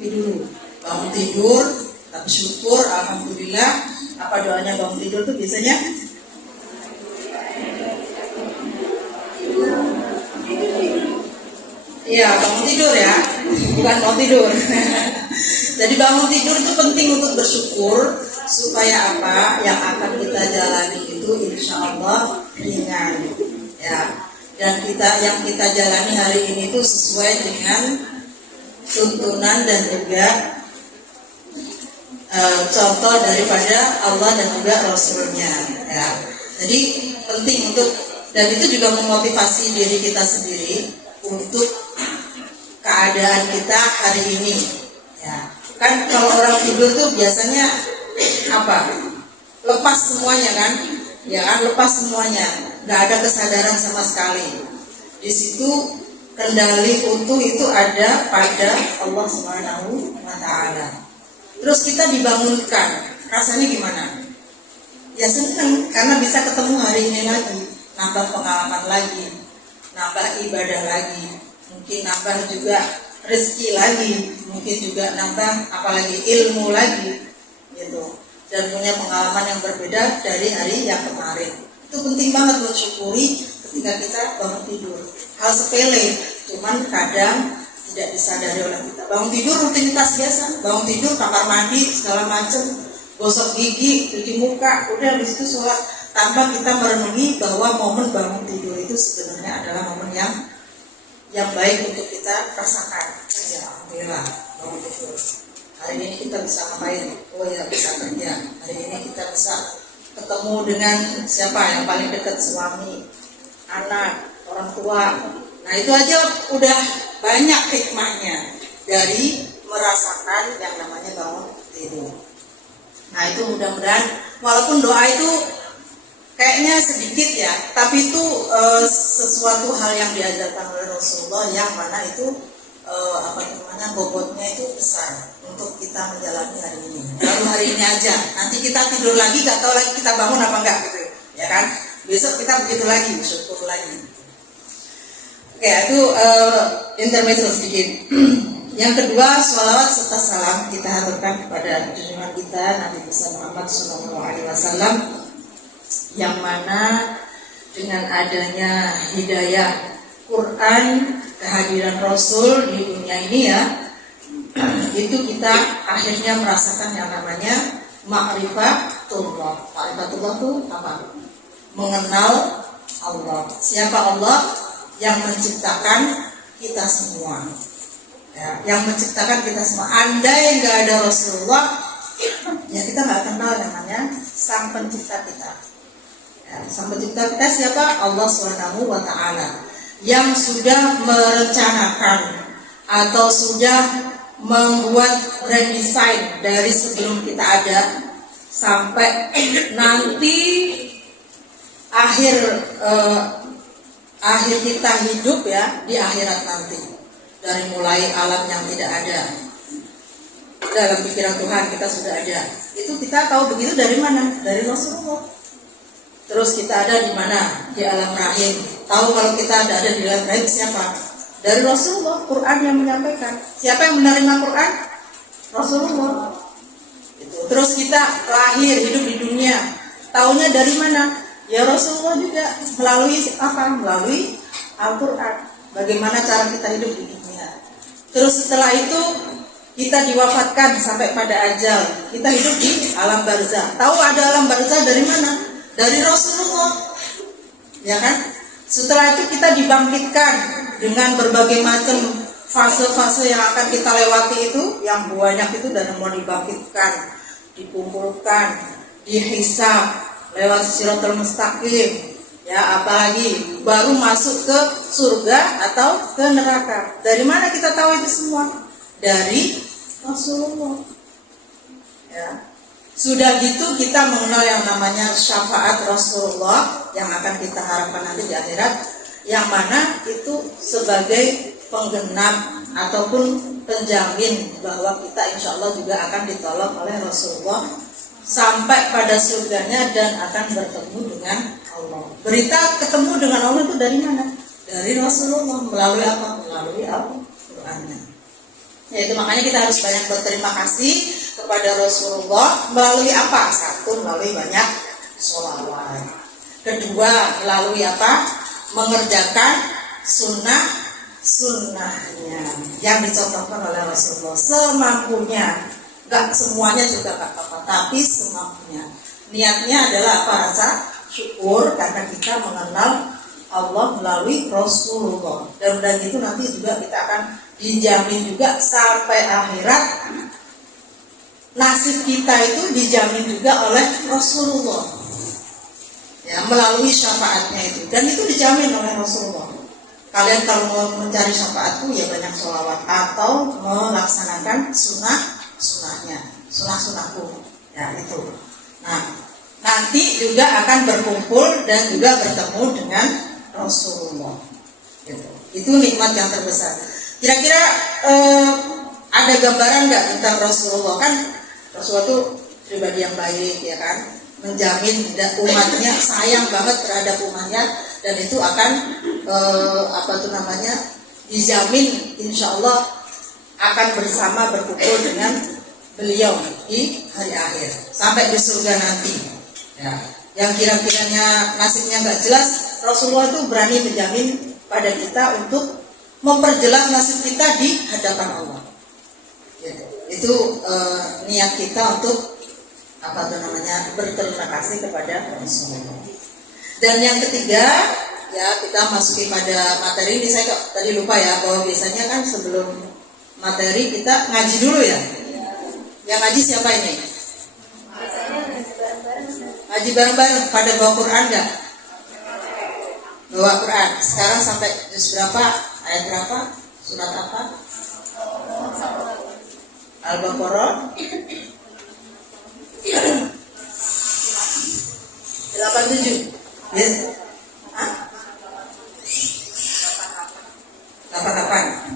Dulu bangun tidur, tapi syukur, alhamdulillah. Apa doanya bangun tidur tuh biasanya? Iya, bangun tidur ya, bukan mau tidur. Jadi bangun tidur itu penting untuk bersyukur supaya apa yang akan kita jalani itu insya Allah ringan, ya. Dan yang kita jalani hari ini itu sesuai dengan tuntunan dan juga contoh daripada Allah dan juga Rasulnya, ya. Jadi penting untuk, dan itu juga memotivasi diri kita sendiri untuk keadaan kita hari ini, ya. Kan kalau orang tidur tuh biasanya apa? Lepas semuanya kan, ya kan, lepas semuanya, nggak ada kesadaran sama sekali. Di situ kendali utuh itu ada pada Allah Subhanahu wa Ta'ala. Terus kita dibangunkan, rasanya gimana? Ya senang, karena bisa ketemu hari ini lagi, nambah pengalaman lagi, nambah ibadah lagi, mungkin nambah juga rezeki lagi, mungkin juga nambah apalagi ilmu lagi, gitu. Dan punya pengalaman yang berbeda dari hari yang kemarin. Itu penting banget buat syukuri ketika kita bangun tidur. Hal sepele, cuman kadang tidak disadari oleh kita. Bangun tidur rutinitas biasa, bangun tidur kamar mandi segala macam, gosok gigi, cuci muka, udah habis itu sholat, tanpa kita merenungi bahwa momen bangun tidur itu sebenarnya adalah momen yang baik untuk kita rasakan. Ya alhamdulillah bangun tidur. Hari ini kita bisa ngapain? Oh ya, bisa kerja. Hari ini kita bisa ketemu dengan siapa yang paling dekat, suami, anak, orang tua. Nah itu aja udah banyak hikmahnya dari merasakan yang namanya bangun tidur. Nah itu mudah-mudahan, walaupun doa itu kayaknya sedikit ya, tapi itu sesuatu hal yang diajarkan oleh Rasulullah, yang mana itu bobotnya itu besar untuk kita menjalani hari ini. Baru hari ini aja, nanti kita tidur lagi gak tahu lagi kita bangun apa enggak gitu, ya kan? Besok kita begitu lagi, bersyukur lagi. Oke, itu intermezzo sedikit. Yang kedua, sholawat serta salam kita haturkan kepada junjungan kita Nabi Muhammad SAW, yang mana dengan adanya hidayah Quran, kehadiran Rasul di dunia ini ya, itu kita akhirnya merasakan yang namanya ma'rifatullah. Ma'rifatullah itu apa? Mengenal Allah. Siapa Allah? Yang menciptakan kita semua, ya, yang menciptakan kita semua. Andai nggak ada Rasulullah, ya kita nggak kenal namanya sang pencipta kita. Ya, sang pencipta kita siapa? Allah Subhanahu wa Ta'ala, yang sudah merencanakan atau sudah membuat redesign dari sebelum kita ada sampai nanti akhir kita hidup ya di akhirat nanti. Dari mulai alam yang tidak ada, dalam pikiran Tuhan kita sudah ada. Itu kita tahu begitu dari mana? Dari Rasulullah. Terus kita ada di mana? Di alam rahim. Tahu kalau kita ada di alam rahim siapa? Dari Rasulullah. Quran yang menyampaikan. Siapa yang menerima Quran? Rasulullah. Terus kita lahir, hidup di dunia. Taunya dari mana? Ya Rasulullah juga. Melalui apa? Melalui Al-Quran. Bagaimana cara kita hidup di dunia. Terus setelah itu kita diwafatkan sampai pada ajal. Kita hidup di alam barzah. Tahu ada alam barzah dari mana? Dari Rasulullah. Ya kan? Setelah itu kita dibangkitkan dengan berbagai macam fase-fase yang akan kita lewati itu, yang banyak itu, dan mau dibangkitkan, dikumpulkan, dihisab lewat Shiratal Mustaqim, ya, apalagi baru masuk ke surga atau ke neraka. Dari mana kita tahu itu semua? Dari Rasulullah. Ya. Sudah gitu kita mengenal yang namanya syafaat Rasulullah yang akan kita harapkan nanti di akhirat, yang mana itu sebagai penggenap ataupun penjamin bahwa kita insya Allah juga akan ditolong oleh Rasulullah sampai pada surganya dan akan bertemu dengan Allah. Berita ketemu dengan Allah itu dari mana? Dari Rasulullah. Melalui apa? Melalui Al-Qurannya. Yaitu makanya kita harus banyak berterima kasih kepada Rasulullah melalui apa? Satu, melalui banyak sholawat. Kedua, melalui apa? Mengerjakan sunnahnya yang dicontohkan oleh Rasulullah semampunya. Gak semuanya juga gak apa-apa, tapi semampunya. Niatnya adalah apa? Rasa syukur karena kita mengenal Allah melalui Rasulullah. Dan itu nanti juga kita akan dijamin juga sampai akhirat. Nasib kita itu dijamin juga oleh Rasulullah, ya, melalui syafaatnya itu. Dan itu dijamin oleh Rasulullah. Kalian kalau mau mencari syafaatku ya banyak sholawat atau melaksanakan sunnahku, ya itu. Nah, nanti juga akan berkumpul dan juga bertemu dengan Rasulullah. Gitu. Itu nikmat yang terbesar. Kira-kira ada gambaran nggak tentang Rasulullah? Kan Rasulullah itu pribadi yang baik, ya kan, menjamin umatnya, sayang banget terhadap umatnya, dan itu akan dijamin insya Allah akan bersama berkumpul dengan beliau di hari akhir sampai di surga nanti. Ya, yang kira-kiranya nasibnya nggak jelas, Rasulullah itu berani menjamin pada kita untuk memperjelas nasib kita di hadapan Allah. Gitu. Itu niat kita untuk berterima kasih kepada Rasulullah. Dan yang ketiga, ya, kita masuki pada materi ini. Saya tadi lupa ya, bahwa biasanya kan sebelum materi kita ngaji dulu ya. Yang ngaji siapa ini? Ngaji bareng-bareng. Pada bawa Quran enggak? Bawa Quran. Sekarang sampai juz berapa? Ayat berapa? Surat apa? Al-Baqarah 87. Ya. 88.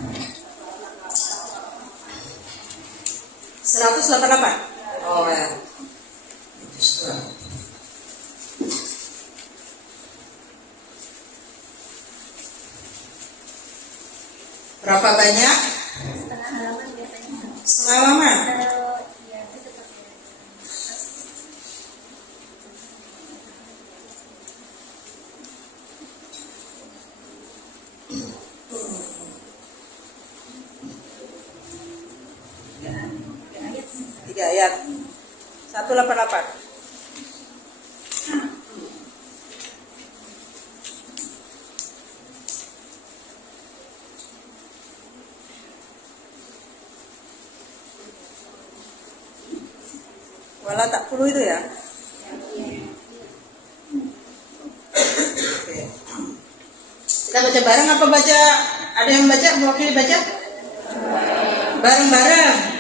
188. Oh ya. Berapa banyak? Setengah halaman biasanya. Setengah halaman. Ya, itu seperti Tiga ayat. 188. Wala tak perlu itu ya. Oke. Kita baca bareng apa baca? Ada yang baca? Mewakili baca? Bareng-bareng.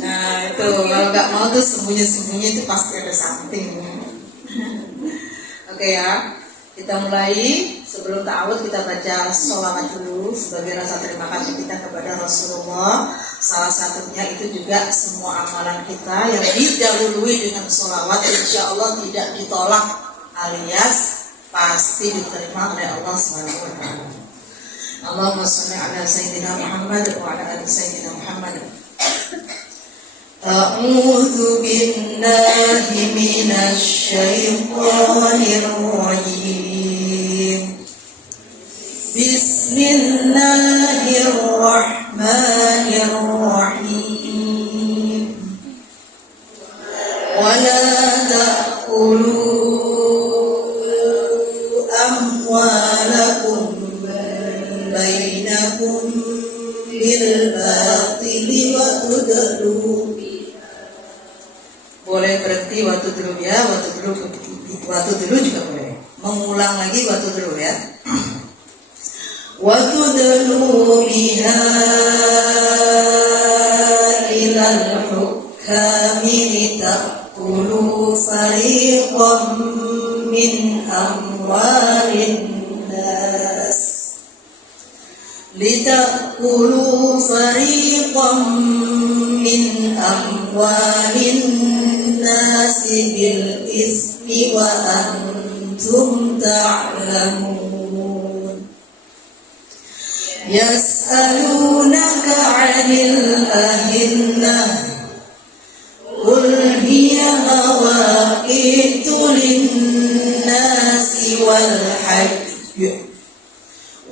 Nah itu, kalau nggak mau tuh sembunyi-sembunyi itu pasti ada something. Oke ya, kita mulai. Sebelum ta'awud kita baca sholawat dulu sebagai rasa terima kasih kita kepada Rasulullah. Salah satunya itu juga semua amalan kita yang didahului dengan sholawat insya Allah tidak ditolak, alias pasti diterima oleh Allah SWT. Allahumma sholli ala Sayyidina Muhammad wa ala ali Sayyidina Muhammad. A'udzu billahi minasy syaithanir rajim. Bismillahirrahmanirrahim. Wa la ta'kulu amwalakum bainakum bil batili wa tudlu. Boleh berhenti waktu dulu ya, waktu dulu juga boleh. Mengulang lagi waktu dulu ya. Waktu dulu biha ilal hukami litakulu fariqam min amwalin nas. Litakulu fariqam min amwalin nasi bil ismi wa antum ta'lamun. Yas'alunaka الأهلة قل هي مواقيت للناس والحج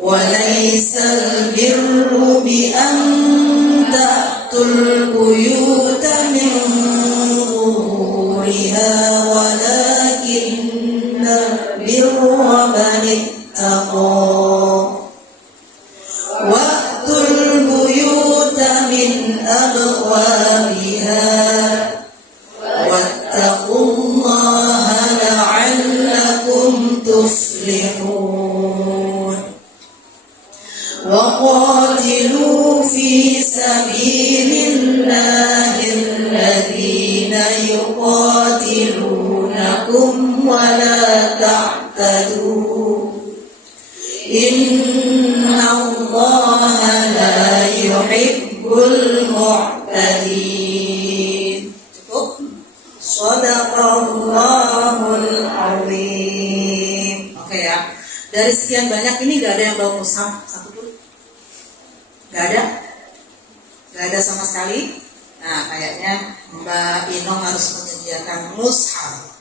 وليس البر بأن تأتوا البيوت من ظهورها ولكن البر من اتقى وأتوا البيوت من أبوابها واتقوا الله لعلكم تفلحون وقاتلوا في سبيل الله الذين يقاتلونكم ولا تعتدوا إن الله لا يحب المعتدين. Cukup. Shadaqallahul azim. Oke ya. Dari sekian banyak ini gak ada yang bawa mushaf satu pun? Gak ada? Gak ada sama sekali? Nah kayaknya Mbak Inong harus menyediakan mushaf.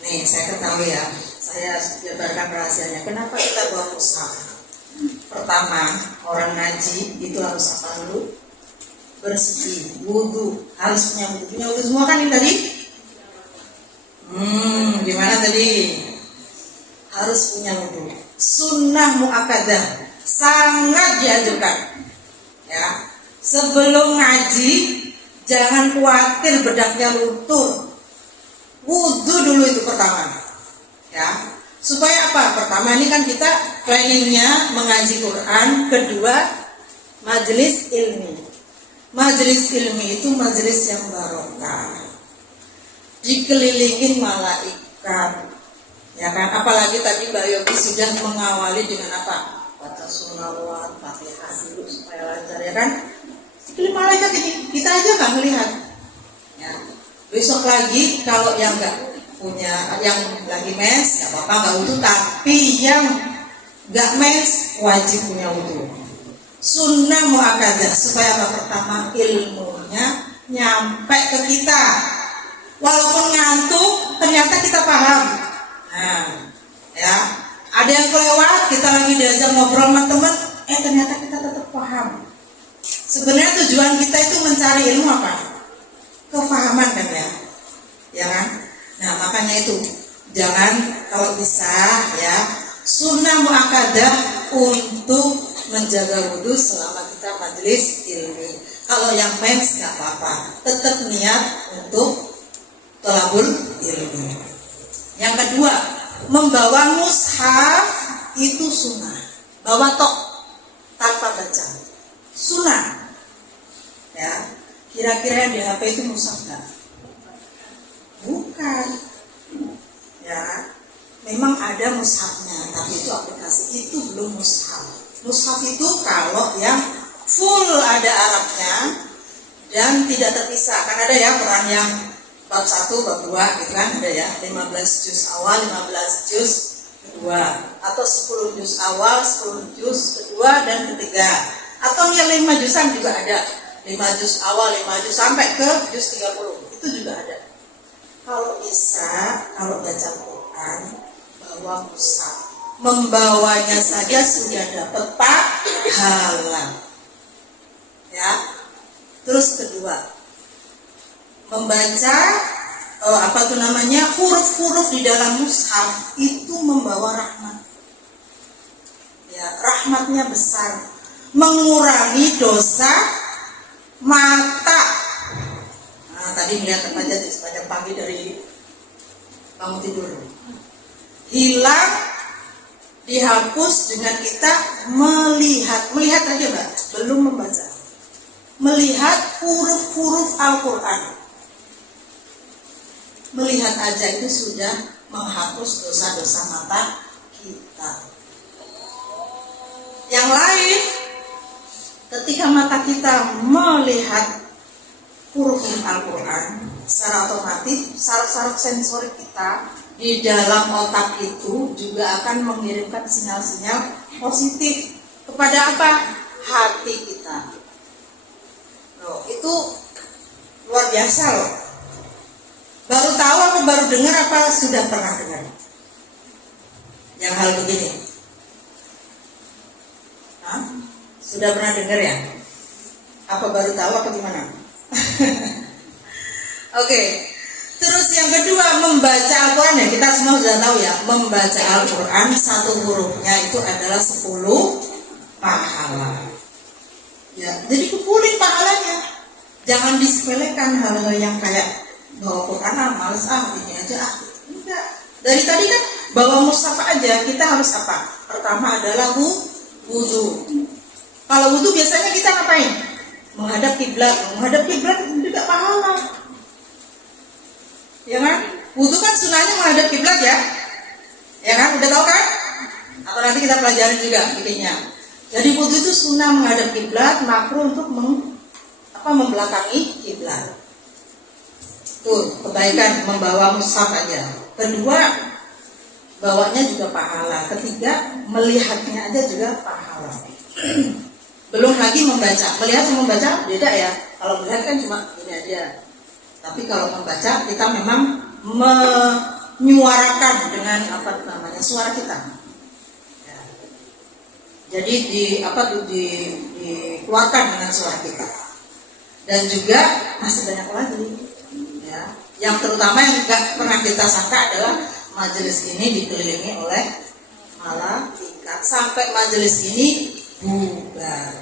Nih saya ketahui ya, saya jabarkan rahasianya. Kenapa kita bawa mushaf? Pertama, orang ngaji itu harus apa dulu? Bersih, wudu, harus punya wudu. Punya wudu semua kan ini tadi? Gimana tadi? Harus punya wudu. Sunnah muakkadah, sangat dianjurkan. Ya, sebelum ngaji jangan khawatir bedaknya luntur. Wudu dulu itu pertama. Ya, supaya apa? Pertama ini kan kita planningnya mengaji Quran, kedua majelis ilmi. Majelis ilmi itu majelis yang barokah, dikelilingin malaikat. Ya kan, apalagi tadi Mbak Yogi sudah mengawali dengan apa? Baca sholawat, Fatihah dulu supaya lancar ya kan? Sekali malaikat ini kita aja nggak melihat. Ya. Besok lagi kalau yang nggak punya, yang lagi mens, ya apa-apa nggak wudu. Tapi yang nggak mens wajib punya wudu. Sunnah muakkadah supaya apa? Pertama ilmunya nyampe ke kita. Walaupun ngantuk, ternyata kita paham. Nah, ya, ada yang kelewat, kita lagi diajak ngobrol sama teman, ternyata kita tetap paham. Sebenarnya tujuan kita itu mencari ilmu apa? Kefahaman kan ya, ya kan? Nah makanya itu jangan kalau bisa ya sunnah muakkadah untuk menjaga wudhu selama kita majelis ilmi. Kalau yang mens nggak apa-apa, tetap niat untuk thalabul ilmi. Yang kedua, membawa mushaf itu sunnah. Bawa tok tanpa baca, sunnah. Ya, kira-kira yang di HP itu mushaf nggak? Bukan. Ya, memang ada mushafnya, tapi itu aplikasi itu belum mushaf. Mushaf itu kalau yang full ada Arabnya dan tidak terpisah. Kan ada ya Quran yang bab 1, bab 2 gitu kan, ada ya 15 juz awal, 15 juz kedua, atau 10 juz awal, 10 juz kedua dan ketiga, atau yang 5 juzan juga ada, 5 juz awal, 5 juz sampai ke juz 30, itu juga ada. Kalau bisa, kalau baca Quran bawa mushaf, membawanya saja sudah dapat pahala. Ya. Terus kedua, membaca huruf-huruf di dalam mushaf itu membawa rahmat. Ya, rahmatnya besar, mengurangi dosa mata. Nah, tadi melihat apa aja sepanjang pagi dari bangun tidur. Hilang, dihapus dengan kita melihat aja Mbak, belum membaca. Melihat huruf-huruf Al-Quran. Melihat aja itu sudah menghapus dosa-dosa mata kita. Yang lain, ketika mata kita melihat huruf-huruf Al-Quran, secara otomatis saraf-saraf sensorik kita di dalam otak itu juga akan mengirimkan sinyal-sinyal positif kepada apa? Hati kita. itu luar biasa loh. Baru tahu apa baru dengar apa sudah pernah dengar yang hal begini? Hah? Sudah pernah dengar ya? Apa baru tahu apa gimana? Oke. Terus yang kedua, membaca Al-Quran ya, kita semua sudah tahu ya, membaca Al-Quran satu hurufnya itu adalah 10 pahala. Ya, jadi kumpulin pahalanya. Jangan disepelekan hal-hal yang kayak bawa Quran males ini aja enggak. Dari tadi kan bawa mushaf aja, kita harus apa? Pertama adalah wudu. Kalau wudu biasanya kita ngapain? Menghadap kiblat. Menghadap kiblat juga pahala. Ya kan? Wudu kan sunahnya menghadap kiblat ya. Ya kan? Udah tahu kan? Atau nanti kita pelajarin juga bikinnya. Jadi wudu itu sunnah menghadap kiblat, makruh untuk membelakangi kiblat. Tuh, kebaikan membawa mushaf aja. Kedua, bawanya juga pahala. Ketiga, melihatnya aja juga pahala. Belum lagi membaca. Melihat sama membaca beda ya. Kalau melihat kan cuma ini aja. Tapi kalau membaca kita memang menyuarakan dengan suara kita. Ya. Jadi dikeluarkan dengan suara kita. Dan juga masih banyak lagi. Ya. Yang terutama yang nggak pernah kita sangka adalah majelis ini dikelilingi oleh malaikat sampai majelis ini bubar.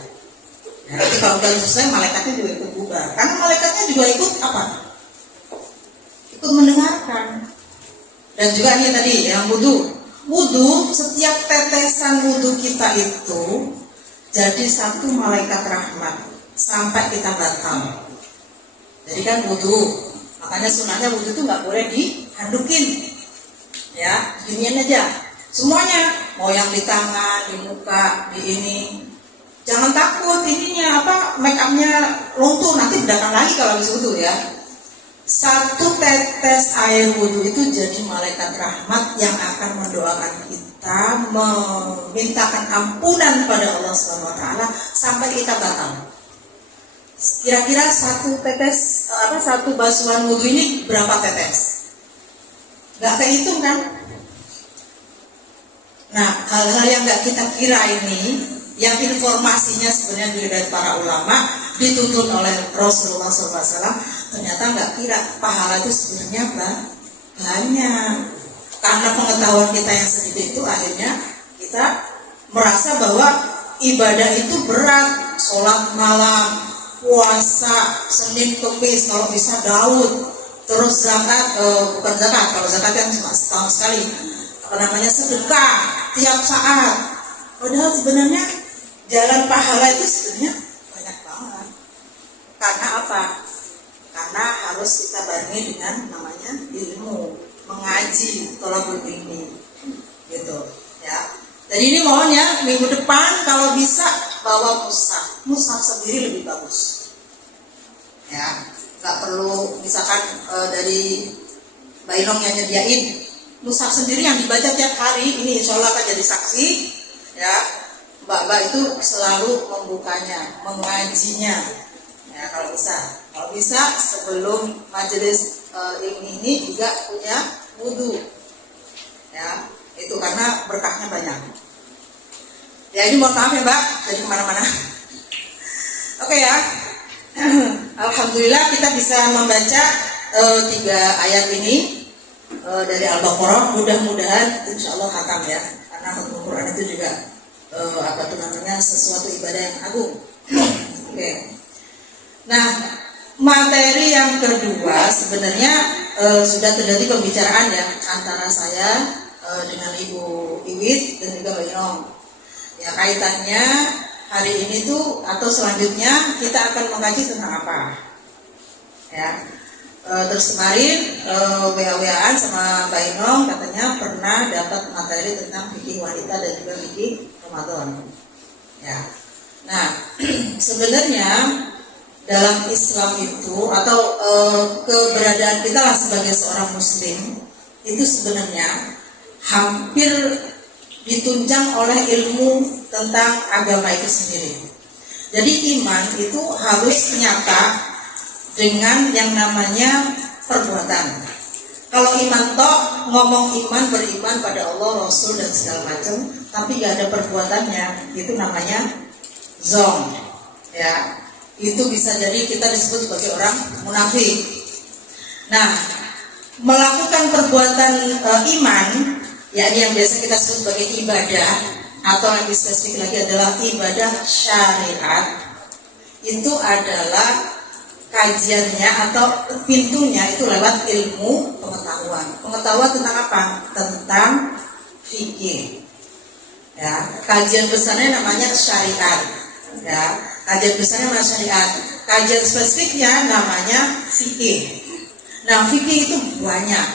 Ya, nanti kalau udah selesai malaikatnya juga ikut bubar. Karena malaikatnya juga ikut apa? Ikut mendengarkan. Dan juga ini tadi yang wudu, setiap tetesan wudu kita itu jadi satu malaikat rahmat sampai kita batal. Jadi kan wudu, makanya sunahnya wudu itu nggak boleh dihandukin, ya, ginian aja, semuanya, mau yang di tangan, di muka, di ini, jangan takut ininya make upnya luntur nanti bedakan lagi kalau habis wudu ya. Satu tetes air wudu itu jadi malaikat rahmat yang akan mendoakan kita, memintakan ampunan pada Allah SWT sampai kita batal. Kira-kira satu basuhan wudu ini berapa tetes? Gak kehitung kan? Nah, hal-hal yang gak kita kira ini, yang informasinya sebenarnya dari para ulama, dituntut oleh Rasulullah SAW, ternyata nggak kira pahala itu sebenarnya banyak. Karena pengetahuan kita yang sedikit itu akhirnya kita merasa bahwa ibadah itu berat, sholat malam, puasa, Senin Kemis, kalau bisa Daud, terus zakat, bukan zakat, kalau zakat kan cuma setahun sekali, sedekah tiap saat. Padahal sebenarnya jalan pahala itu sebenarnya banyak banget. Karena apa? Karena harus kita barengi dengan namanya ilmu, mengaji, thalabul ilmi, gitu ya. Jadi ini mohon ya, minggu depan kalau bisa bawa mushaf sendiri lebih bagus. Ya, nggak perlu misalkan dari Mbak Inong yang nyediain mushaf sendiri yang dibaca tiap hari. Ini insya Allah akan jadi saksi ya. Mbak itu selalu membukanya, mengajinya. Ya, kalau bisa sebelum majelis ini juga punya wudu. Ya, itu karena berkahnya banyak. Ya, ini mohon maaf ya Mbak, jadi kemana-mana. Oke ya. Alhamdulillah kita bisa membaca 3 ayat ini dari Al-Baqarah. Mudah-mudahan insya Allah khatam ya. Karena khatam Quran itu juga sesuatu ibadah yang agung. Oke. Nah, materi yang kedua sebenarnya sudah terjadi pembicaraan ya antara saya dengan Ibu Iwit dan juga Mbak Inong. Ya, kaitannya hari ini tuh atau selanjutnya kita akan mengkaji tentang apa? Ya. Terus kemarin WA-WA-an sama Mbak Inong katanya pernah dapat materi tentang fikih wanita dan juga fikih Ramadan. Ya. Nah, sebenarnya dalam Islam itu atau keberadaan kita lah sebagai seorang muslim itu sebenarnya hampir ditunjang oleh ilmu tentang agama itu sendiri. Jadi iman itu harus nyata dengan yang namanya perbuatan. Kalau iman tok, ngomong iman, beriman pada Allah, Rasul dan segala macam, tapi gak ada perbuatannya, itu namanya zong. Ya, itu bisa jadi kita disebut sebagai orang munafik. Nah, melakukan perbuatan iman, yakni yang biasa kita sebut sebagai ibadah, atau lebih spesifik lagi adalah ibadah syariat, itu adalah kajiannya atau pintunya itu lewat ilmu pengetahuan. Pengetahuan tentang apa? Tentang fikih. Ya, kajian besarnya namanya syariat. Ya, kajian besarnya namanya syariat. Kajian spesifiknya namanya fikih. Nah, fikih itu banyak.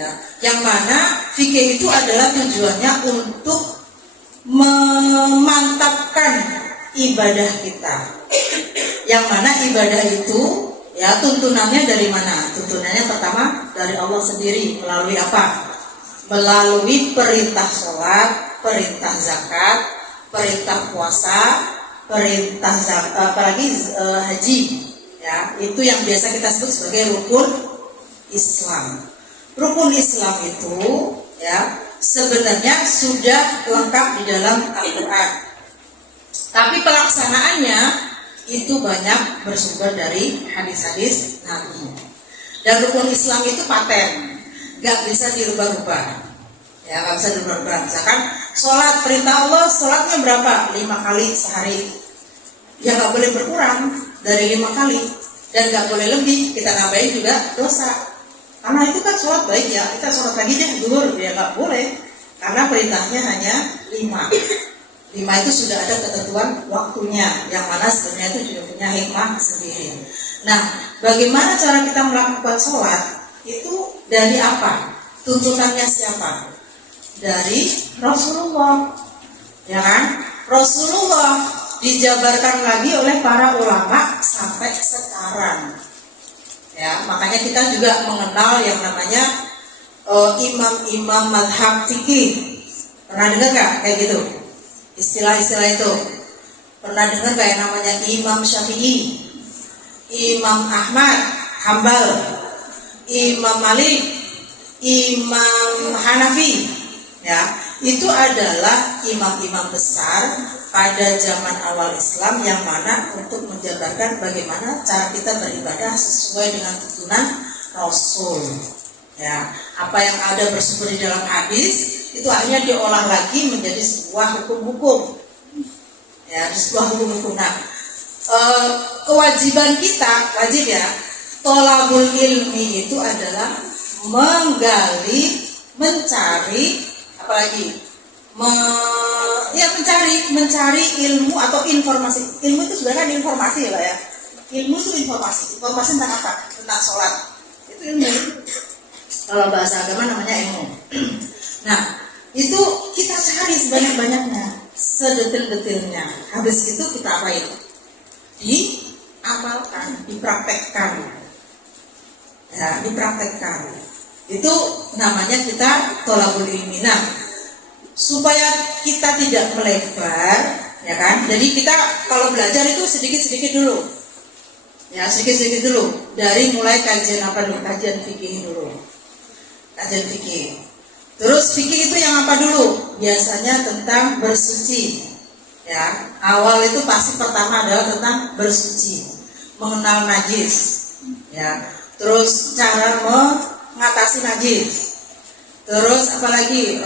Ya, yang mana fikih itu adalah tujuannya untuk memantapkan ibadah kita. Yang mana ibadah itu ya tuntunannya dari mana? Tuntunannya pertama dari Allah sendiri. Melalui apa? Melalui perintah sholat, perintah zakat, perintah puasa, perintah apalagi haji. Ya, itu yang biasa kita sebut sebagai rukun Islam. Rukun Islam itu ya sebenarnya sudah lengkap di dalam Al-Quran. Tapi pelaksanaannya itu banyak bersumber dari hadis-hadis Nabi. Dan rukun Islam itu paten, gak bisa dirubah-rubah. Ya, gak bisa dirubah-rubah. Misalkan sholat, perintah Allah, sholatnya berapa? 5 kali sehari. Ya gak boleh berkurang dari 5 kali. Dan gak boleh lebih, kita nambahin juga dosa. Karena itu kan sholat baik ya, kita sholat lagi deh zuhur, ya gak boleh. Karena perintahnya hanya 5. 5 itu sudah ada ketentuan waktunya, yang mana sebenarnya itu juga punya hikmah sendiri. Nah, bagaimana cara kita melakukan sholat? Itu dari apa? Tuntunannya siapa? Dari Rasulullah, ya kan? Rasulullah dijabarkan lagi oleh para ulama sampai sekarang. Ya, makanya kita juga mengenal yang namanya imam-imam madhab fikih. Pernah dengar nggak kayak gitu? Istilah-istilah itu. Pernah dengar kayak namanya Imam Syafi'i, Imam Ahmad Hambal, Imam Malik, Imam Hanafi. Ya, itu adalah imam-imam besar pada zaman awal Islam yang mana untuk menjabarkan bagaimana cara kita beribadah sesuai dengan tuntunan Rasul. Ya, apa yang ada bersumber di dalam hadis itu akhirnya diolah lagi menjadi sebuah hukum-hukum. Ya, sebuah hukum-hukum. Nah, kewajiban kita, wajib ya, tholabul ilmi itu adalah menggali, mencari, apalagi mencari ilmu atau informasi. Ilmu itu sebenarnya informasi ya, ya. Ilmu itu informasi. Informasi tentang apa? Tentang sholat. Itu ilmu. Kalau bahasa agama namanya ilmu. Nah, itu kita cari sebanyak-banyaknya, sedetil-detilnya. Habis itu kita apain? Diamalkan, dipraktekkan. Ya, dipraktekkan. Itu namanya kita tholabul ilmi. Nah, supaya kita tidak melebar, ya kan? Jadi kita kalau belajar itu sedikit-sedikit dulu. Ya, sedikit-sedikit dulu. Dari mulai kajian apa dulu? Kajian fikih dulu. Kajian fikih. Terus fikih itu yang apa dulu? Biasanya tentang bersuci. Ya, awal itu pasti pertama adalah tentang bersuci, mengenal najis. Ya, terus cara mengatasi najis. Terus apalagi?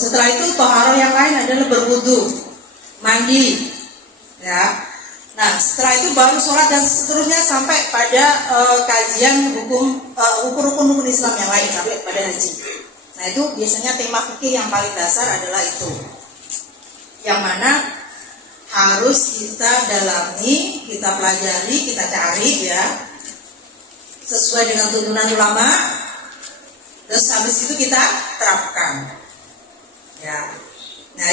Setelah itu toharoh yang lain adalah berwudu, mandi. Ya. Nah, setelah itu baru sholat dan seterusnya sampai pada kajian rukun-rukun Islam yang lain sampai pada haji. Nah, itu biasanya tema fikih yang paling dasar adalah itu. Yang mana harus kita dalami, kita pelajari, kita cari ya. Sesuai dengan tuntunan ulama. Terus habis itu kita terapkan. Ya. Nah,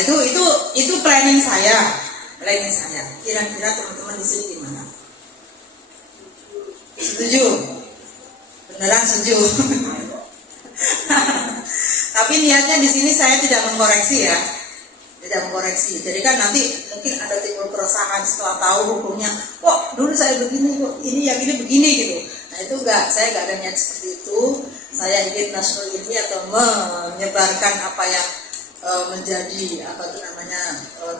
itu planning saya. Planning saya. Kira-kira teman-teman di sini gimana? Setuju? Beneran setuju? Tapi niatnya di sini saya tidak mengkoreksi ya. Tidak mengkoreksi. Jadi kan nanti mungkin ada timbul keresahan setelah tahu hukumnya. Kok dulu saya begini, kok ini yang ini begini gitu. Nah itu saya nggak ada niat seperti itu. Saya ingin nasrul ini atau menyebarkan apa yang menjadi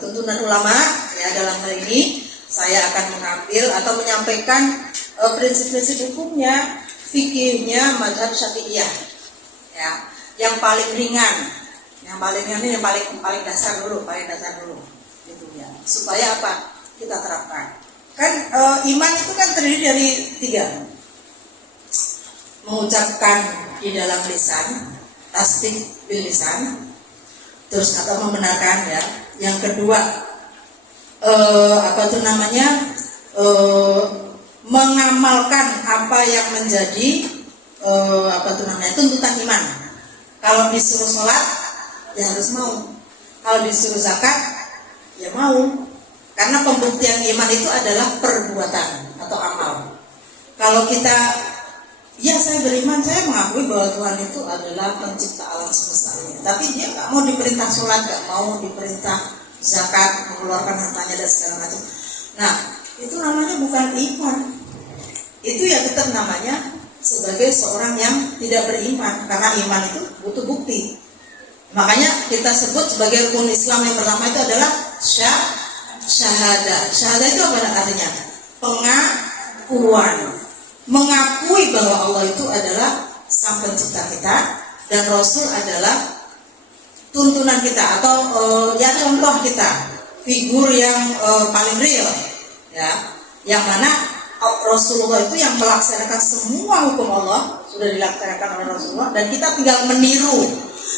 tuntunan ulama ya. Dalam hal ini saya akan mengambil atau menyampaikan prinsip-prinsip hukumnya, fikihnya mazhab Syafi'iyah ya, yang paling ringan, yang paling dasar dulu gitu ya, supaya apa kita terapkan. Kan iman itu kan terdiri dari 3, mengucapkan di dalam lisan, tasdik bil lisan, terus atau membenarkan ya. Yang kedua mengamalkan apa yang menjadi tuntutan iman. Kalau disuruh sholat ya harus mau, kalau disuruh zakat ya mau, karena pembuktian iman itu adalah perbuatan atau amal. Kalau kita ya saya beriman, saya mengakui bahwa Tuhan itu adalah pencipta alam semesta ini, tapi dia nggak mau diperintah sholat, nggak mau diperintah zakat, mengeluarkan hartanya dan segala macam. Nah itu namanya bukan iman, itu ya tetap namanya sebagai seorang yang tidak beriman, karena iman itu butuh bukti. Makanya kita sebut sebagai rukun Islam yang pertama itu adalah syahadah. Syahadah itu apa artinya? Pengakuan, mengakui bahwa Allah itu adalah sang pencipta kita dan Rasul adalah tuntunan kita atau contoh kita, figur yang paling real ya, yang mana Rasulullah itu yang melaksanakan semua hukum Allah, sudah dilaksanakan oleh Rasulullah, dan kita tinggal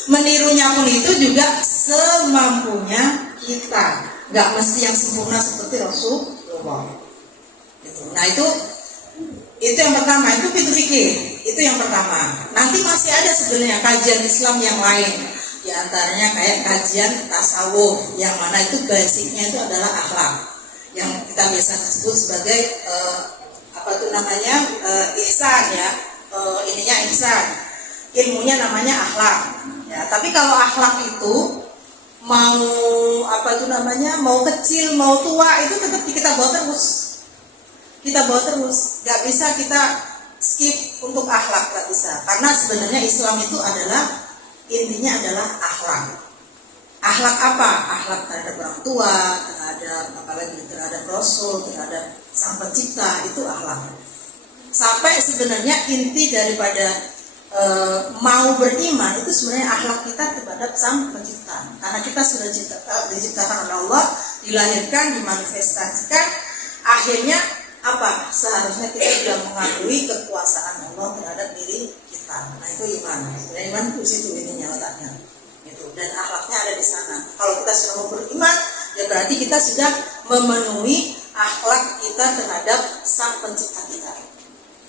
menirunya pun itu juga semampunya kita, nggak mesti yang sempurna seperti Rasulullah gitu. Nah itu yang pertama, itu fikih, itu yang pertama. Nanti masih ada sebenarnya kajian Islam yang lain, di antaranya kayak kajian tasawuf, yang mana itu basicnya itu adalah akhlak, yang kita biasa sebut sebagai ihsan ya, ihsan, ilmunya namanya akhlak ya. Tapi kalau akhlak itu mau kecil mau tua itu tetap kita bawa terus, nggak bisa kita skip untuk akhlak, nggak bisa, karena sebenarnya Islam itu adalah intinya adalah akhlak. Akhlak apa? Akhlak terhadap orang tua, terhadap Rasul, terhadap sang pencipta, itu akhlak. Sampai sebenarnya inti daripada mau beriman itu sebenarnya akhlak kita terhadap sang pencipta. Karena kita sudah diciptakan oleh Allah, dilahirkan, dimanifestasikan, akhirnya apa? Seharusnya kita sudah mengakui kekuasaan Allah terhadap diri kita. Nah itu iman. Sebenarnya iman itu situ ininya letaknya. Gitu. Dan akhlaknya ada di sana. Kalau kita sudah mau beriman, ya berarti kita sudah memenuhi akhlak kita terhadap sang pencipta kita.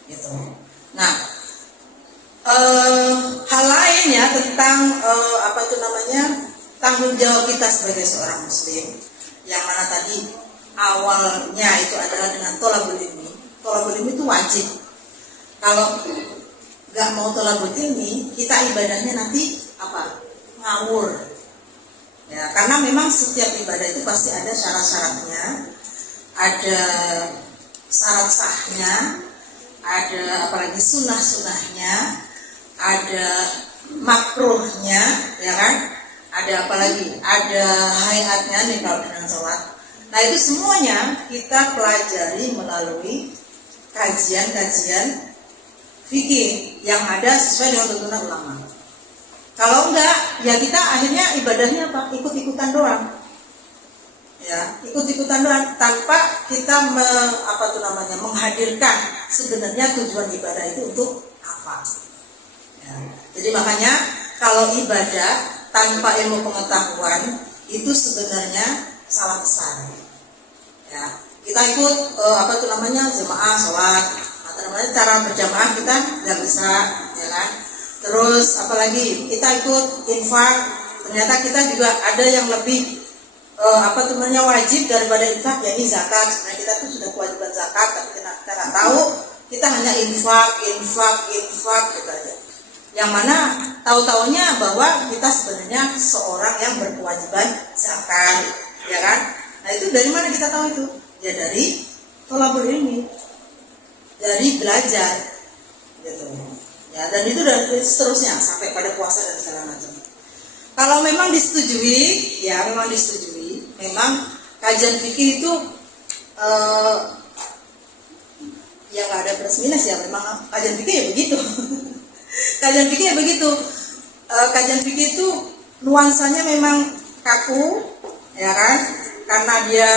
Gitu. Nah, hal lain ya tentang tanggung jawab kita sebagai seorang Muslim, yang mana tadi awalnya itu adalah dengan thalabul ilmi. Thalabul ilmi itu wajib. Kalau nggak mau thalabul ilmi, kita ibadahnya nanti ngawur ya, karena memang setiap ibadah itu pasti ada syarat-syaratnya, ada syarat sahnya, ada apalagi sunnah-sunnahnya, ada makruhnya ya kan, ada apalagi ada hayatnya nih kalau dengan sholat. Nah itu semuanya kita pelajari melalui kajian-kajian fikih yang ada sesuai dengan tuntunan ulama. Kalau enggak, ya kita akhirnya ibadahnya apa? Ikut-ikutan doang. Ya, ikut-ikutan doang tanpa kita menghadirkan sebenarnya tujuan ibadah itu untuk apa. Ya. Jadi makanya kalau ibadah tanpa ilmu pengetahuan itu sebenarnya salah besar. Ya, kita ikut jemaah sholat, cara berjamaah kita nggak bisa, ya kan? Terus apalagi kita ikut infak, ternyata kita juga ada yang lebih wajib daripada infak, yakni zakat. Sebenarnya kita tuh sudah kewajiban zakat, tapi kita nggak tahu, kita hanya infak gitu aja. Yang mana tahu-taunya bahwa kita sebenarnya seorang yang berkewajiban zakat, ya kan? Nah itu dari mana kita tahu itu? Ya dari thalabul ilmi, dari belajar, gitu. Ya, dan itu dan seterusnya sampai pada puasa dan segala macam. Kalau memang disetujui, ya memang disetujui, memang kajian fikih itu ya nggak ada plus minus ya, memang kajian fikih ya begitu. Kajian fikih ya begitu. Kajian fikih itu nuansanya memang kaku, ya kan? Karena dia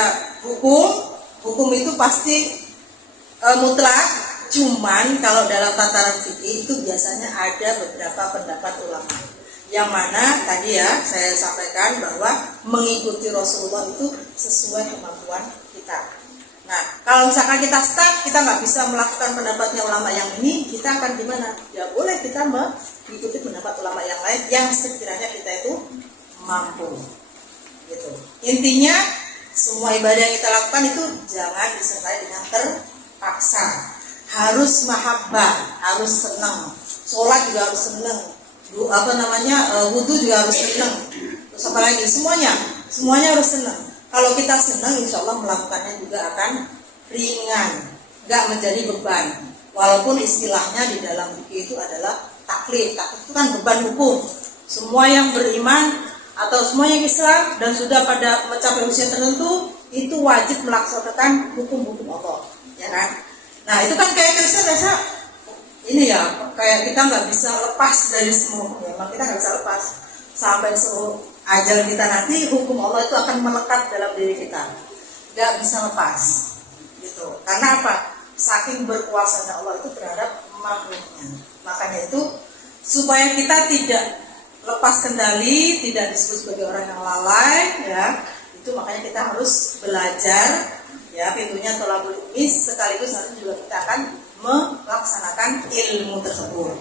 hukum itu pasti mutlak. Cuman kalau dalam tataran fikih itu biasanya ada beberapa pendapat ulama. Yang mana tadi ya saya sampaikan bahwa mengikuti Rasulullah itu sesuai kemampuan kita. Nah, kalau misalkan kita stuck, kita nggak bisa melakukan pendapatnya ulama yang ini, kita akan gimana? Ya boleh kita mengikuti pendapat ulama yang lain yang sekiranya kita itu mampu. Gitu. Intinya semua ibadah yang kita lakukan itu jangan disertai dengan terpaksa. Harus mahabbah, harus senang. Sholat juga harus senang. Wudu juga harus senang. Terus apa lagi? Semuanya harus senang. Kalau kita senang, insya Allah melakukannya juga akan ringan, nggak menjadi beban. Walaupun istilahnya di dalam fikih itu adalah taklif. Taklif itu kan beban hukum. Semua yang beriman atau semua yang Islam dan sudah pada mencapai usia tertentu itu wajib melaksanakan hukum-hukum Allah, ya kan? Nah itu kan kayak biasa ini ya, kayak kita nggak bisa lepas dari semua, ya, kita nggak bisa lepas sampai seluruh ajal kita nanti, hukum Allah itu akan melekat dalam diri kita, nggak bisa lepas, gitu. Karena apa? Saking berkuasanya Allah itu terhadap makhluknya. Makanya itu supaya kita tidak lepas kendali, tidak disebut sebagai orang yang lalai, ya, itu makanya kita harus belajar. Ya, pintunya thalabul ilmi, sekaligus nanti juga kita akan melaksanakan ilmu tersebut.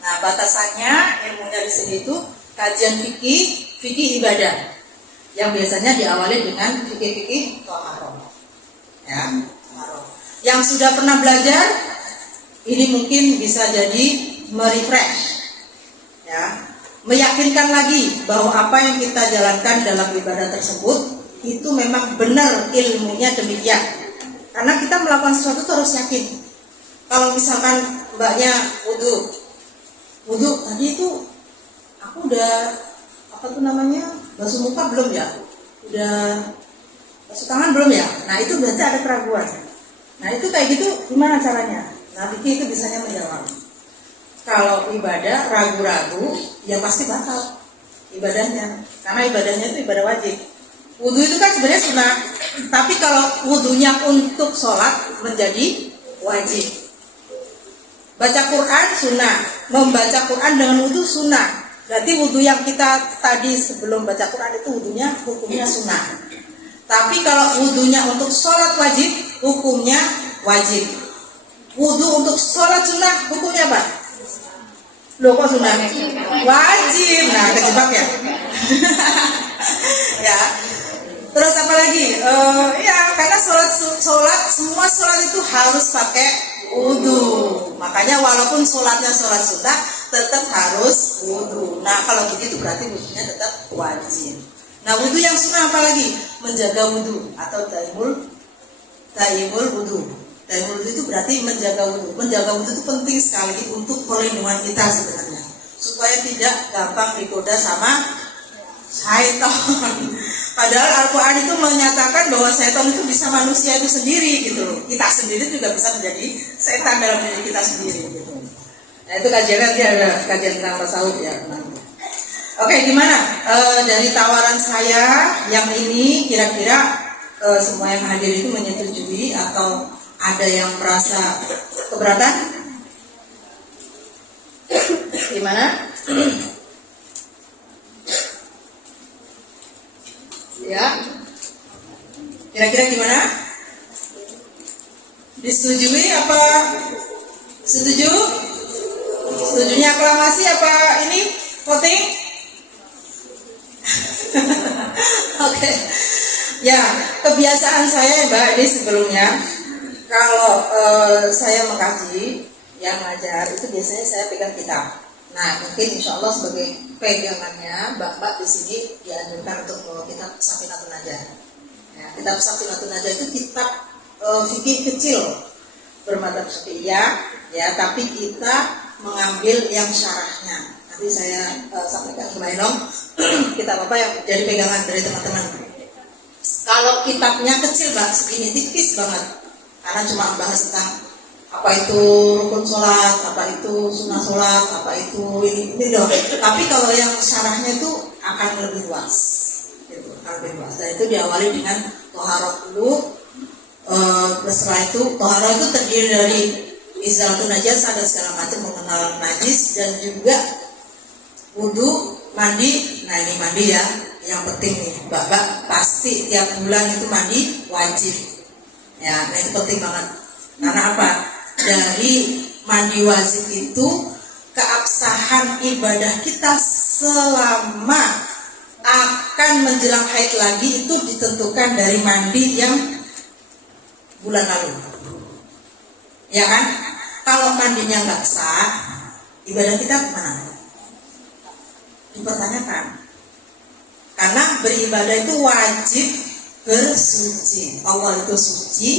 Nah, batasannya ilmunya di sini itu kajian fikih ibadah, yang biasanya diawali dengan fikih thaharah. Ya, thaharah. Yang sudah pernah belajar, ini mungkin bisa jadi merefresh, ya, meyakinkan lagi bahwa apa yang kita jalankan dalam ibadah tersebut itu memang benar ilmunya demikian. Karena kita melakukan sesuatu itu harus yakin. Kalau misalkan mbaknya wudhu tadi itu aku udah basuh muka belum ya? Udah basuh tangan belum ya? Nah itu berarti ada keraguan. Nah itu kayak gitu gimana caranya? Nah Vicky itu bisanya menjawab. Kalau ibadah ragu-ragu ya pasti batal ibadahnya. Karena ibadahnya itu ibadah wajib. Wudhu itu kan sebenarnya sunnah, tapi kalau wudhunya untuk sholat menjadi wajib. Baca Quran sunnah, membaca Quran dengan wudhu sunnah. Berarti wudhu yang kita tadi sebelum baca Quran itu wudhunya hukumnya sunnah. Tapi kalau wudhunya untuk sholat wajib, hukumnya wajib. Wudhu untuk sholat sunnah, hukumnya apa? Loh kok sunnah? Wajib. Nah kejebak ya. Ya. Terus apa lagi? Ya karena sholat semua sholat itu harus pakai wudhu. Makanya walaupun sholatnya sholat sunnah tetap harus wudhu. Nah kalau begitu berarti wudhunya tetap wajib. Nah wudhu yang sunnah apa lagi? Menjaga wudhu atau daimul wudhu. Daimul wudhu itu berarti menjaga wudhu. Menjaga wudhu itu penting sekali untuk perlindungan kita sebenarnya, supaya tidak gampang digoda sama syaitan. Padahal Al-Quran itu menyatakan bahwa syaitan itu bisa manusia itu sendiri gitu. Kita sendiri juga bisa menjadi setan dalam diri kita sendiri gitu. Nah itu kajian tentang tasawuf ya. Oke, gimana? Dari tawaran saya yang ini kira-kira semua yang hadir itu menyetujui atau ada yang merasa keberatan? Gimana? Ya, kira-kira gimana? Disetujui apa? Setuju? Setujunya aklamasi apa ini voting? Oke. Ya, kebiasaan saya Mbak ini sebelumnya kalau saya mengkaji yang ngajar itu biasanya saya pegang kitab. Nah, mungkin insya Allah sebagai pegangannya, Mbak-mbak di sini dianjurkan untuk membawa kitab Safinatun Najah. Ya. kitab Safinatun Najah itu kitab fikih kecil bermadzhab Syafi'iyah, ya, tapi kita mengambil yang syarahnya. Nanti saya sampaikan ke Mbak Enong kitab apa yang jadi pegangan dari teman-teman. Kalau kitabnya kecil, Mbak, segini tipis banget, karena cuma membahas tentang apa itu rukun sholat, apa itu sunnah sholat, apa itu ini dong. Tapi kalau yang syarahnya itu akan lebih luas, gitu, akan lebih luas. Dan itu diawali dengan toharoh dulu. Setelah itu toharoh itu terdiri dari izalatul najis dan segala macam mengenal najis, dan juga wudu, mandi. Nah ini mandi ya, yang penting nih, Bapak pasti tiap bulan itu mandi wajib. Ya, nah itu penting banget. Karena apa? Dari mandi wajib itu keabsahan ibadah kita selama akan menjelang haid lagi itu ditentukan dari mandi yang bulan lalu. Ya kan? Kalau mandinya nggak sah, ibadah kita kemana? Dipertanyakan. Karena beribadah itu wajib bersuci. Allah itu suci,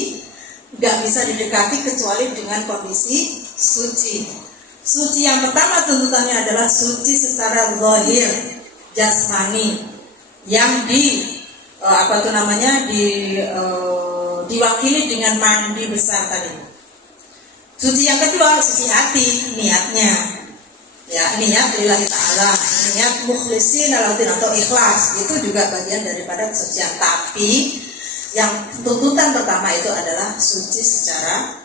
nggak bisa didekati kecuali dengan kondisi suci. Suci yang pertama tuntutannya adalah suci secara zahir, jasmani, yang diwakili dengan mandi besar tadi. Suci yang kedua, suci hati, niatnya. Ya, niat lillahi ta'ala, niat mukhlisin atau ikhlas, itu juga bagian daripada kesucian. Tapi yang tuntutan pertama itu adalah suci secara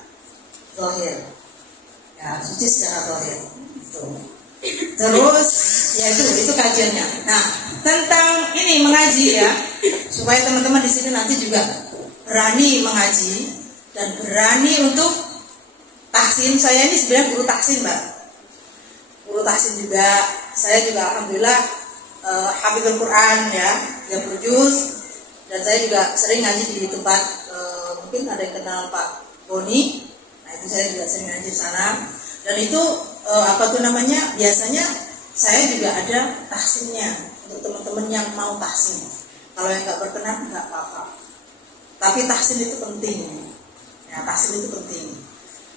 zahir. Ya, suci secara zahir. Terus ya itu kajiannya. Nah, tentang ini mengaji ya, supaya teman-teman di sini nanti juga berani mengaji dan berani untuk tahsin. Saya ini sebenarnya guru tahsin, Mbak. Guru tahsin juga. Saya juga alhamdulillah hafizul Quran ya, 30 juz. Dan saya juga sering ngaji di tempat, mungkin ada yang kenal Pak Boni. Nah itu saya juga sering ngaji di sana. Dan itu biasanya saya juga ada tahsinnya untuk teman-teman yang mau tahsin. Kalau yang nggak berkenan nggak apa-apa. Tapi tahsin itu penting. Ya, tahsin itu penting.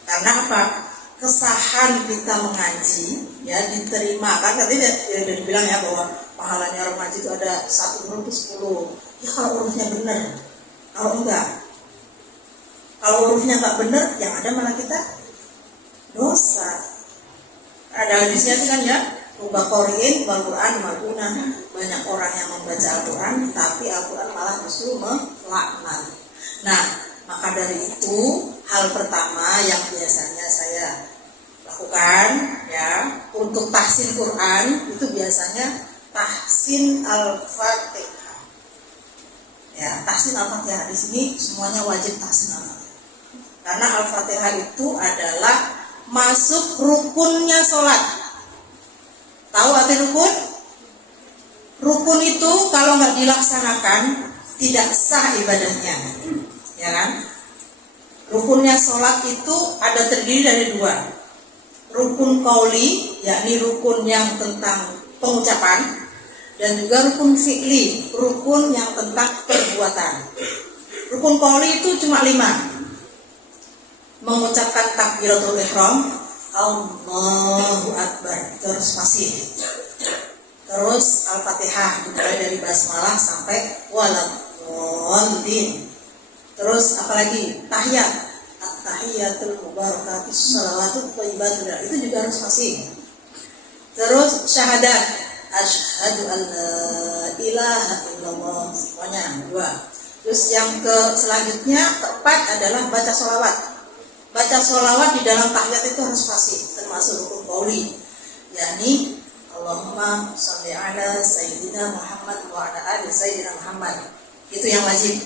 Karena apa? Kesahan kita mengaji ya diterima. Kan tadi udah dibilang ya bahwa pahalanya orang ngaji itu ada 1 huruf 10. Ya kalau hurufnya benar. Kalau hurufnya nggak benar, yang ada malah kita dosa. Ada hadisnya sih kan ya, rubba qari'in wal Qur'an mal'una. Banyak orang yang membaca Al-Qur'an tapi Al-Qur'an malah justru melaknat. Nah, maka dari itu hal pertama yang biasanya saya lakukan ya untuk tahsin Quran itu biasanya tahsin Al-Fatihah. Ya, tahsin Al-Fatihah di sini semuanya wajib tahsin Al-Fatihah. Karena Al-Fatihah itu adalah masuk rukunnya sholat. Tahu arti rukun? Rukun itu kalau nggak dilaksanakan tidak sah ibadahnya, ya kan? Rukunnya sholat itu ada terdiri dari 2. Rukun qauli, yakni rukun yang tentang pengucapan, dan juga rukun fi'li, rukun yang tentang perbuatan. Rukun qauli itu cuma 5. Mengucapkan takbiratul ihram, Allahu Akbar, terus fasih. Terus Al-Fatihah dimulai dari basmalah sampai waladhdallin. Terus apalagi tahiyat, at-tahiyatul mubarakatus shalawatut thayyibatul, itu juga harus fasih. Terus syahadat, asyhadu an la ilaha illallah, semuanya 2. Terus yang selanjutnya keempat adalah baca sholawat. Baca sholawat di dalam tahiyat itu harus fasih, termasuk rukun qauli, yakni Allahumma sholli ala sayyidina Muhammad wa ala ali sayyidina Muhammad. Itu yang wajib.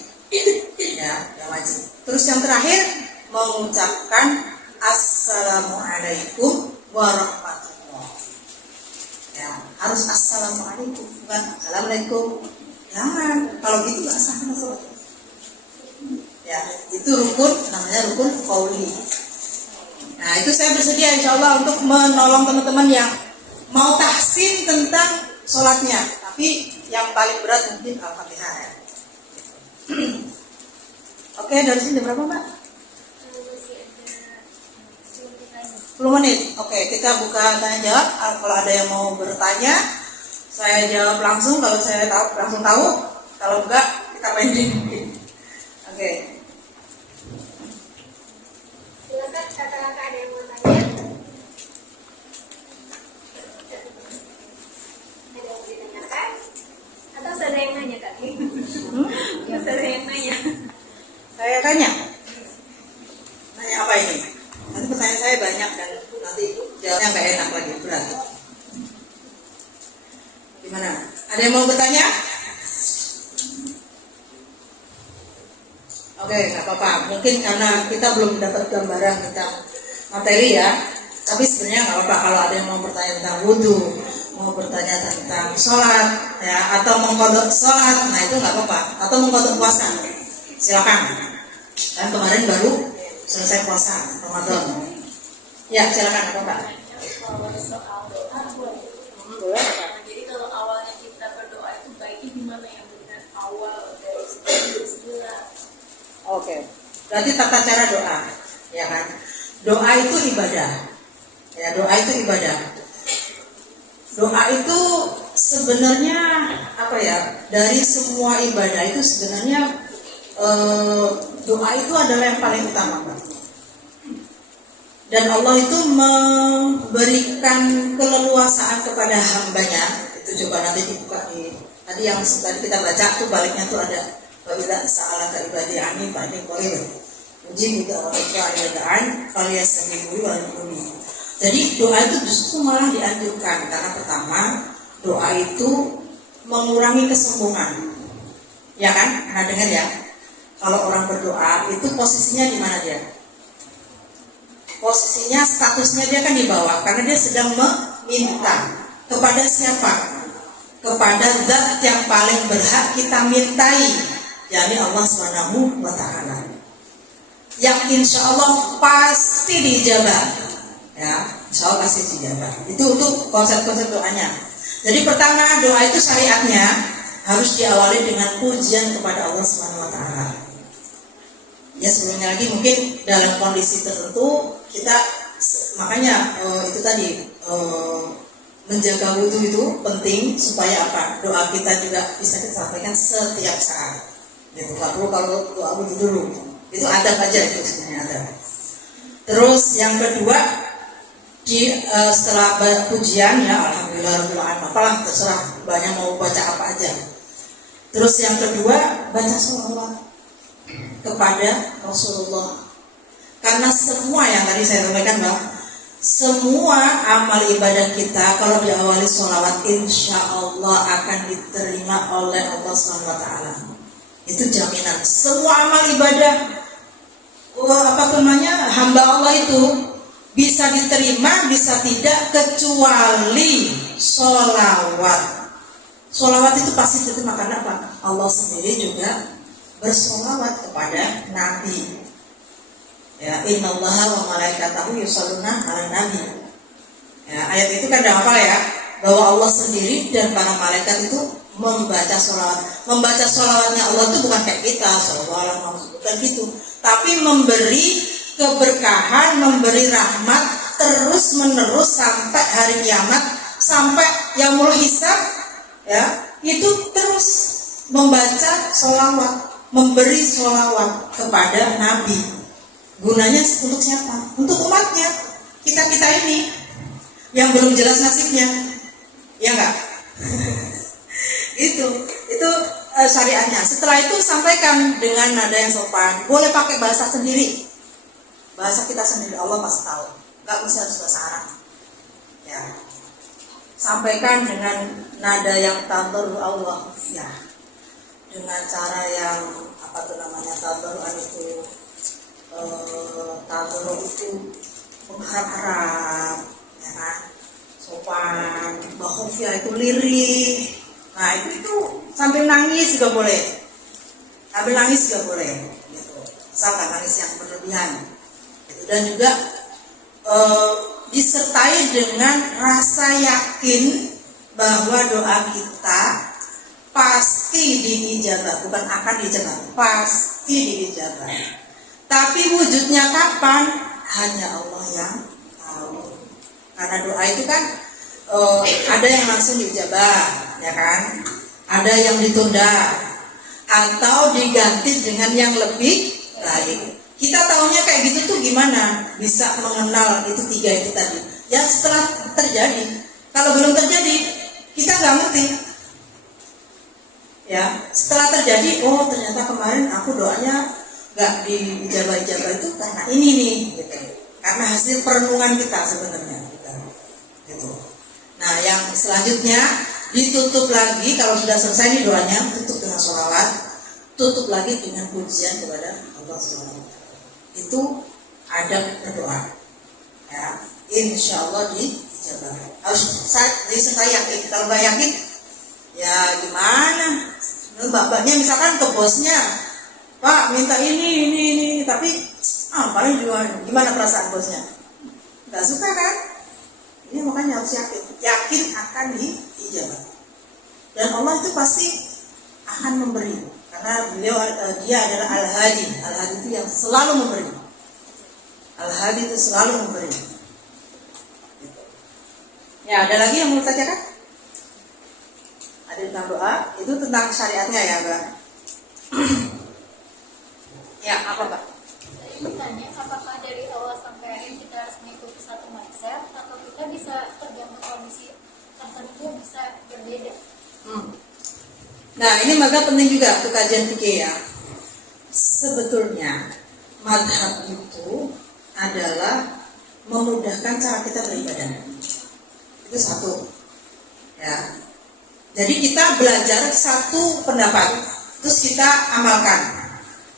Ya, yang wajib. Terus yang terakhir mengucapkan assalamualaikum warahmatullah. Ya, harus assalamualaikum, bukan assalamualaikum. Jangan, kalau gitu nggak sah sholat. Ya, itu rukun, namanya rukun qauli. Nah, itu saya bersedia insya Allah untuk menolong teman-teman yang mau tahsin tentang sholatnya. Tapi yang paling berat mungkin Al-Fatihah ya. Oke, dari sini berapa Mbak? Masih ada 10 menit lagi. 10 menit. Oke, kita buka tanya jawab. Kalau ada yang mau bertanya, saya jawab langsung. Kalau saya tahu langsung tahu. Kalau enggak, kita pending mungkin. Oke. Silakan kakak-kakak ada yang mau tanya. Ada yang mau ditanyakan? Atau saudara yang nanya kak? Saudara yang nanya. Saya tanya. Nanya apa ini? Nanti pertanyaan saya banyak dan nanti jawabnya nggak enak lagi, berat. Gimana? Ada yang mau bertanya? Oke, nggak apa-apa. Mungkin karena kita belum dapat gambaran tentang materi ya. Tapi sebenarnya nggak apa-apa kalau ada yang mau bertanya tentang wudhu, mau bertanya tentang sholat, ya, atau mengkodok sholat, nah itu nggak apa-apa. Atau mengkodok puasa, silakan. Kan kemarin baru selesai puasa Ramadan. Ya, silakan apa-apa. Boleh. Jadi kalau awalnya kita berdoa itu baiknya gimana yang benar awal dari bismillah. Oke. Berarti tata cara doa, ya kan? Doa itu ibadah. Ya, doa itu ibadah. Doa itu sebenarnya apa ya? Dari semua ibadah itu sebenarnya doa itu adalah yang paling utama, Pak. Dan Allah itu memberikan keleluasaan kepada hambanya. Itu coba nanti dibuka di tadi yang tadi kita baca tuh baliknya tuh ada wa'idza sa'alaka ibadi anni fa inni qarib ujibu da'wata da'an falyastajibuli wa liyu'minu. Jadi doa itu justru malah dianjurkan karena pertama doa itu mengurangi kesombongan. Ya kan? Pernah dengar ya? Kalau orang berdoa itu posisinya di mana dia? Posisinya, statusnya dia kan di bawah karena dia sedang meminta kepada siapa? Kepada zat yang paling berhak kita mintai, yakni Allah Subhanahu wa taala. Yang insya Allah pasti dijabah. Ya, insya Allah pasti dijabah. Itu untuk konsep-konsep doanya. Jadi pertama doa itu syariatnya harus diawali dengan pujian kepada Allah Subhanahu wa taala. Ya sebelumnya lagi mungkin dalam kondisi tertentu kita makanya itu tadi menjaga wudhu itu penting supaya apa? Doa kita juga bisa kita sampaikan setiap saat. Gitu. Gak perlu kalau doa wudhu dulu. Itu adab aja itu sebenarnya adab. Terus yang kedua setelah pujian ya alhamdulillah apalah terserah banyak mau baca apa aja. Terus yang kedua baca sholawat kepada Rasulullah. Karena semua yang tadi saya sampaikan Bang, semua amal ibadah kita kalau diawali sholawat insya Allah akan diterima oleh Allah SWT. Itu jaminan. Semua amal ibadah hamba Allah itu bisa diterima, bisa tidak kecuali sholawat. Sholawat itu pasti diterima karena apa? Allah sendiri juga bersolawat kepada Nabi. Ya, innallaha wa malaikatahu yusholluna 'alan nabi. Ya, ayat itu kan udah hafal ya, bahwa Allah sendiri dan para malaikat itu membaca sholawat. Membaca sholawatnya Allah itu bukan kayak kita, sallallahu bukan gitu, tapi memberi keberkahan, memberi rahmat terus menerus sampai hari kiamat, sampai yaumul hisab. Ya, itu terus membaca sholawat, memberi sholawat kepada Nabi. Gunanya untuk siapa? Untuk umatnya, kita ini yang belum jelas nasibnya, ya enggak? itu syariatnya. Setelah itu sampaikan dengan nada yang sopan. Boleh pakai bahasa sendiri, bahasa kita sendiri. Allah pasti tahu. Enggak bisa harus bahasa Arab. Ya, sampaikan dengan nada yang tadarru Allah, ya, dengan cara yang tadarruan itu. Tadarru itu mengharap, ya kan, sopan, bakhofia itu lirih. Nah itu sambil nangis juga boleh, gitu. Asalkan nangis yang berlebihan. Gitu. Dan juga disertai dengan rasa yakin bahwa doa kita pasti diijabah, bukan akan diijabah, pasti diijabah. Tapi wujudnya kapan? Hanya Allah yang tahu. Karena doa itu kan ada yang langsung diijabah, ya kan? Ada yang ditunda atau diganti dengan yang lebih baik. Kita taunya kayak gitu tuh gimana? Bisa mengenal itu 3 itu tadi. Yang setelah terjadi, kalau belum terjadi, kita nggak ngerti. Ya, setelah terjadi, oh ternyata kemarin aku doanya nggak diijabah-ijabah itu karena ini nih, gitu. Karena hasil perenungan kita sebenarnya, gitu. Nah, yang selanjutnya ditutup lagi kalau sudah selesai nih doanya, tutup dengan sholawat, tutup lagi dengan pujian kepada Allah SWT. Itu adab berdoa. Ya, insya Allah diijabah. Harus saya yakin. Kalau nggak yakin, ya gimana? Bapaknya misalkan ke bosnya, Pak minta ini, tapi paling gimana perasaan bosnya? Nggak suka kan? Ini makanya harus yakin akan diijabah. Dan Allah itu pasti akan memberi, karena dia adalah Al-Hadi. Al-Hadi itu yang selalu memberi. Al-Hadi itu selalu memberi. Ya, ada lagi yang mau tanyakan? Ada tentang doa, itu tentang syariatnya ya, Mbak. Ya, apa Mbak? Saya ingin tanya, apakah dari awal sampai akhir kita harus mengikuti satu mindset atau kita bisa tergantung kondisi tertentu bisa berbeda? Nah, ini maka penting juga untuk kajian fikih ya. Sebetulnya madhab itu adalah memudahkan cara kita beribadah. Itu satu. Ya. Jadi kita belajar satu pendapat, terus kita amalkan,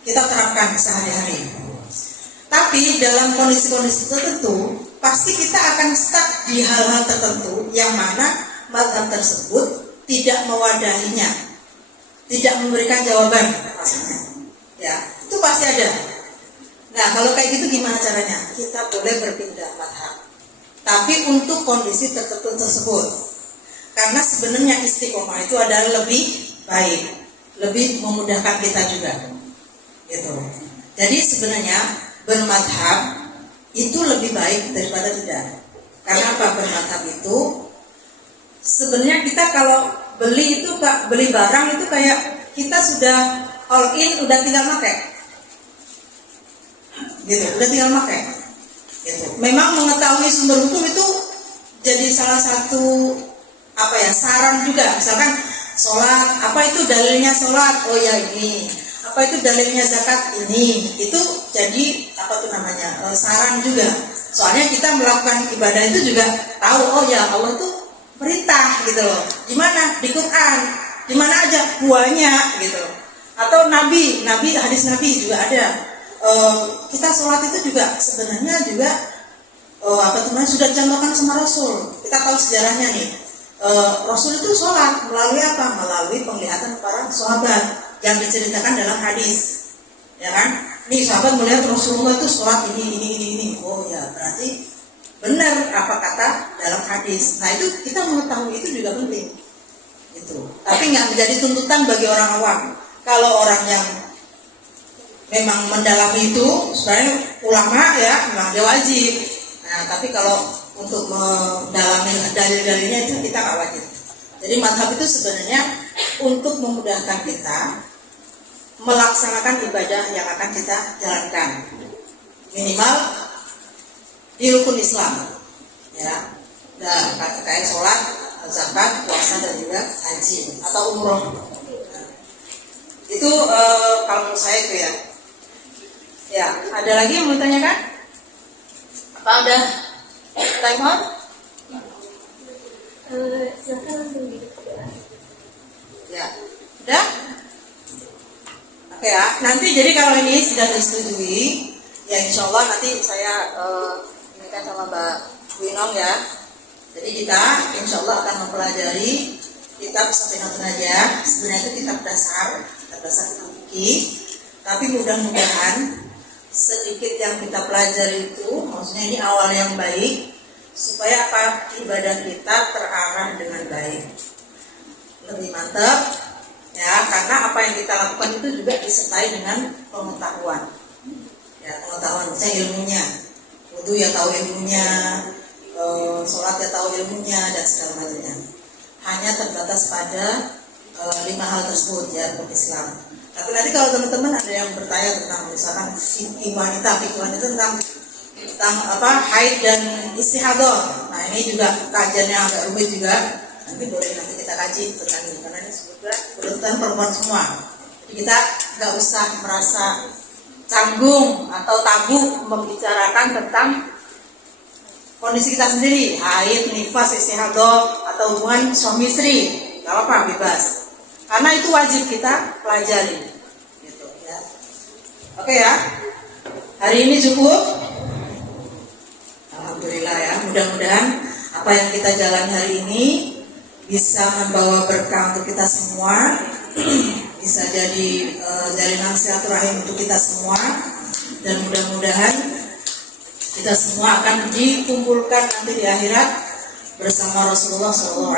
kita terapkan sehari-hari. Tapi dalam kondisi-kondisi tertentu, pasti kita akan stuck di hal-hal tertentu yang mana mazhab tersebut tidak mewadahinya, tidak memberikan jawaban maksudnya. Ya, itu pasti ada. Nah, kalau kayak gitu gimana caranya? Kita boleh berpindah mazhab, tapi untuk kondisi tertentu tersebut. Karena sebenarnya istiqomah itu adalah lebih baik, lebih memudahkan kita juga, gitu. Jadi sebenarnya bermadhab itu lebih baik daripada tidak. Karena apa? Bermadhab itu sebenarnya kita kalau beli barang itu kayak kita sudah all in, udah tinggal pakai, gitu. Udah tinggal pakai, gitu. Memang mengetahui sumber hukum itu jadi salah satu saran juga. Misalkan sholat, apa itu dalilnya sholat? Oh ya ini. Apa itu dalilnya zakat? Ini. Itu jadi saran juga. Soalnya kita melakukan ibadah itu juga tahu, oh ya Allah tuh perintah gitu loh. Di mana? Di Quran. Di mana aja? Buahnya gitu. Atau Nabi hadis Nabi juga ada. Kita sholat itu juga sebenarnya juga sudah dicontohkan sama Rasul. Kita tahu sejarahnya nih. Rasul itu sholat melalui apa? Melalui penglihatan para sahabat yang diceritakan dalam hadis, ya kan? Nih sahabat melihat Rasulullah itu sholat ini. Oh ya, berarti benar apa kata dalam hadis. Nah itu kita mengetahui itu juga penting, gitu. Tapi nggak menjadi tuntutan bagi orang awam. Kalau orang yang memang mendalami itu, sebenarnya ulama ya, memang dia wajib. Nah tapi kalau untuk mendalami dalil-dalilnya itu kita nggak wajib. Jadi madhab itu sebenarnya untuk memudahkan kita melaksanakan ibadah yang akan kita jalankan, minimal di rukun Islam, ya. Dan kayak sholat, zakat, puasa dan juga haji atau umroh. Itu kalau menurut saya itu ya. Ya, ada lagi yang mau ditanyakan? Apa udah? Time out? Silakan langsung didoa. Ya, udah? Oke ya, nanti jadi kalau ini sudah disetujui, ya insya Allah nanti saya inikan sama Mbak Winong ya. Jadi kita insya Allah akan mempelajari kitab Safinatun Najah. Sebenarnya itu kitab dasar kitab fikih. Tapi mudah-mudahan sedikit yang kita pelajari itu, maksudnya ini awal yang baik, supaya ibadah kita terarah dengan baik, lebih mantap, Ya, karena apa yang kita lakukan itu juga disertai dengan pengetahuan. Ya, pengetahuan, misalnya ilmunya. Wudu ya tahu ilmunya, sholat ya tahu ilmunya, dan segala macamnya. Hanya terbatas pada 5 hal tersebut ya untuk Islam. Tapi nanti kalau teman-teman ada yang bertanya tentang misalkan fikih wanita tentang apa haid dan istihadah. Nah ini juga kajiannya agak rumit juga. Nanti boleh nanti kita kaji tentang ini karena ini sebetulnya kebutuhan perempuan semua. Jadi kita nggak usah merasa canggung atau tabu membicarakan tentang kondisi kita sendiri, haid, nifas, istihadah atau hubungan suami istri, nggak apa-apa bebas. Karena itu wajib kita pelajari. Gitu, ya. Oke ya, hari ini cukup. Alhamdulillah ya, mudah-mudahan apa yang kita jalani hari ini bisa membawa berkah untuk kita semua, bisa jadi jalinan silaturahim untuk kita semua, dan mudah-mudahan kita semua akan dikumpulkan nanti di akhirat bersama Rasulullah SAW.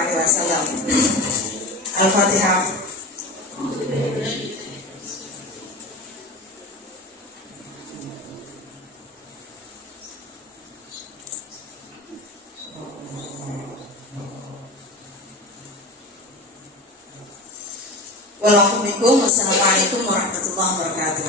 Al-Fatihah. Wassalamualaikum warahmatullahi wabarakatuh.